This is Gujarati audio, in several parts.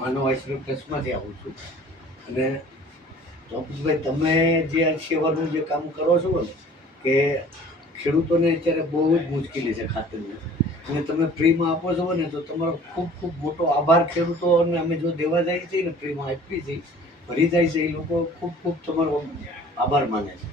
માનવ આશ્રમ ટ્રસ્ટમાંથી આવું છું. અને ચોક્કસભાઈ, તમે જે આ સેવાનું જે કામ કરો છો ને, કે ખેડૂતોને અત્યારે બહુ જ મુશ્કેલી છે ખાતરની, અને તમે ફ્રીમાં આપો છો ને, તો તમારો ખૂબ ખૂબ મોટો આભાર ખેડૂતોને. અમે જો દેવા જાય છે ને, ફ્રીમાં આપી છે, ભરી જાય છે, એ લોકો ખૂબ ખૂબ તમારો આભાર માને છે.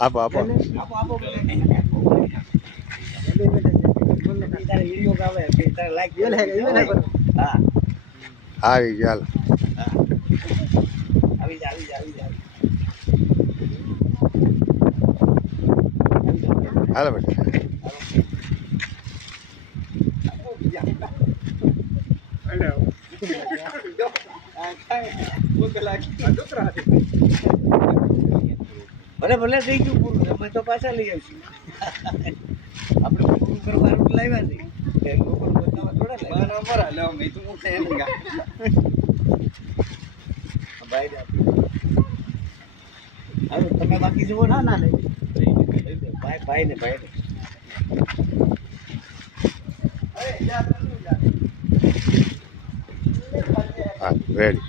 આપો આપો આવી ગયા હાલો બેટા ભલે ભલે થઈ ગયું પૂરું, અમે તો પાછા લઈ આવીશું. આપણે પૂરું કરવાનું લાવ્યા છે, લોકો બતાવવા થોડા લાવ્યા. તમે બાકી જુઓ. ના ના ભાઈ ભાઈ ને હા રેડી